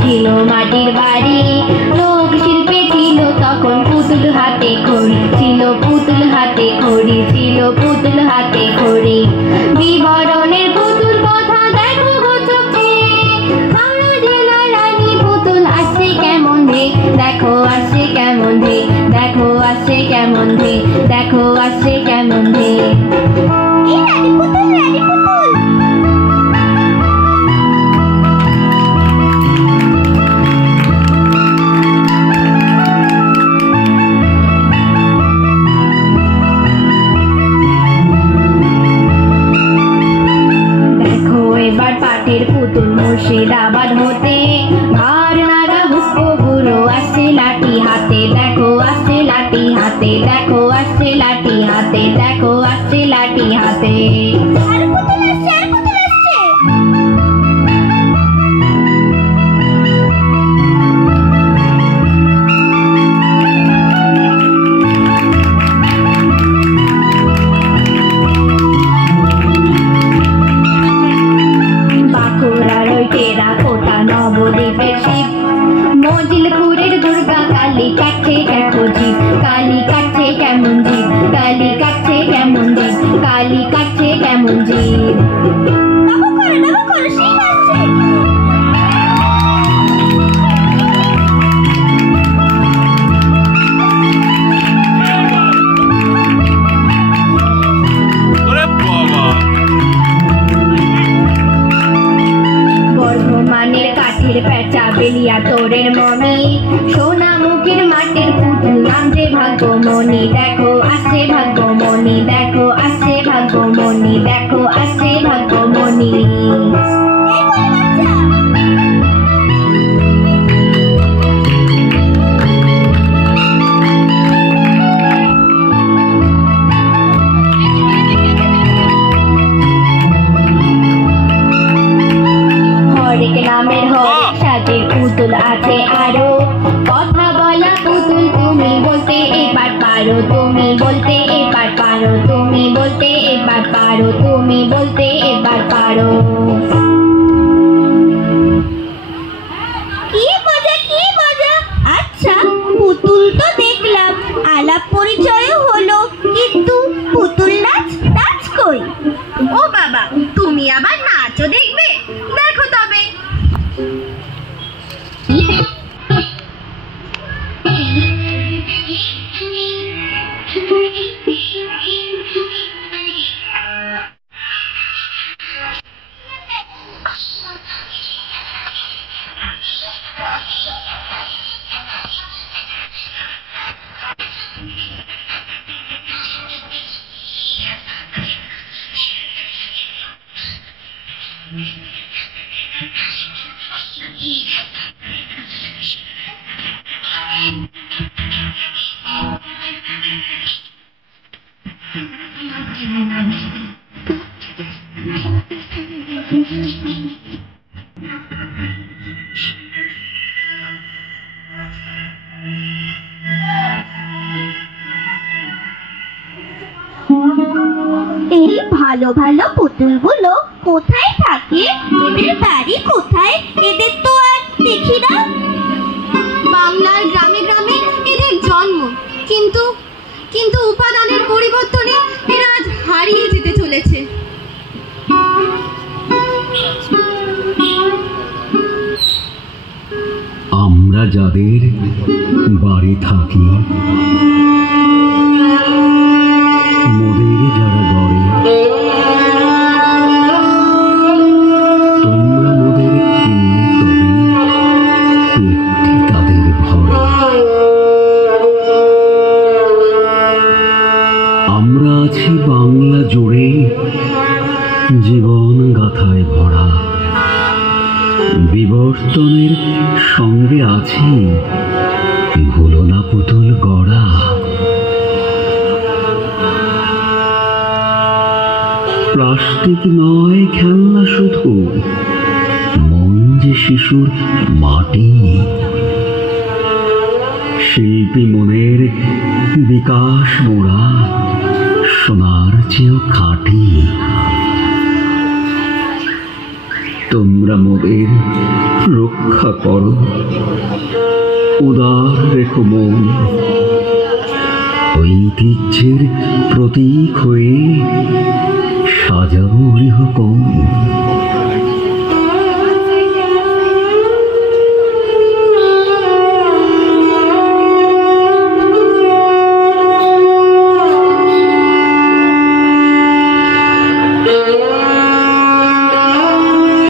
ছিল মাটির বাড়ি, লোক শিল্পে ছিল তখন পুতুল হাতে খড়ি, ছিল পুতুল হাতে খড়ি, ছিল পুতুল হাতে খড়ি। বিবরণের পুতুল কথা দেখো গো চোখে, হাওড়া জেলার রানী পুতুল আসছে কেমন ধে, দেখো আসছে কেমন ধে, দেখো আসছে কেমন ধে, দেখো আসছে কেমন ধে। রানী পুতুল, রানী পুতুল। এবার পাটের পুতুল মুর্শিদাবাদ হতে, আর নাগা হুস্কো বুড়ো আসছে লাঠি হাতে, দেখো আসছে লাঠি হাতে, দেখো আসছে লাঠি হাতে, দেখো আসছে লাঠি হাতে। আর পুতুল আসছে, আর পুতুল আসছে। নবদ্বীপের শিব, মজিলপুরের দুর্গা কালী কাছে দেখো জীব, কালী কাছে কেমন জীব, কালী কাছে কেমন জীব, কালী কাছে কেমন জীব। নব করো শিব আসছে। বর্ধমানের কাঠের পেঁচা বেলিয়া তোরের মমি, সোনা মুখের মাটির পুতুল নামছে ভাগ্যমণি, দেখো আসছে ভাগ্যমণি, দেখো আসছে ভাগ্যমণি, দেখো আসছে ভাগ্যমণি। হরেক নামের হরেক সাজের পুতুল আছে আরো, কথা বলা পুতুল তুমি বলতে এবার পারো, তুমি বলতে এবার পারো, তুমি বলতে এবার পারো, তুমি বলতে এবার পারো। কি মজা, কি মজা। আচ্ছা, পুতুল তো দেখলাম, আলাপ পরিচয়ও হলো, কিন্তু পুতুল নাচ, নাচ কই? ও বাবা, তুমি আবার নাচও দেখবে? দেখো তবে। এই ভালো ভালো পুতুলগুলো কোথায় থাকে? এদের বাড়ি কোথায়? এদের তো আর দেখি না। বাংলার গ্রামে গ্রামে এদের জন্ম, কিন্তু কিন্তু উপাদানের পরিবর্তনে এরা আজ হারিয়ে যেতে চলেছে। আমরা যাদের বাড়ি থাকি, মোদের যারা গড়ে, তোমরা মোদের কিনলে তবে একটি তাদের ভরে। আমরা আছি বাংলা জুড়ে, জীবন গাথায় ভরা, বিবর্তনের সঙ্গে আছি, ভুলো না পুতুল গড়া। প্লাস্টিক নয় খেলনা শুধু, মন যে শিশুর মাটি, শিল্পী মনের বিকাশ মোড়া, সোনার চেয়েও খাঁটি। তোমরা মোদের রক্ষা করো, উদার রেখো মন। ঐতিহ্যের প্রতীক হয়ে সাজাবো গৃহকোণ।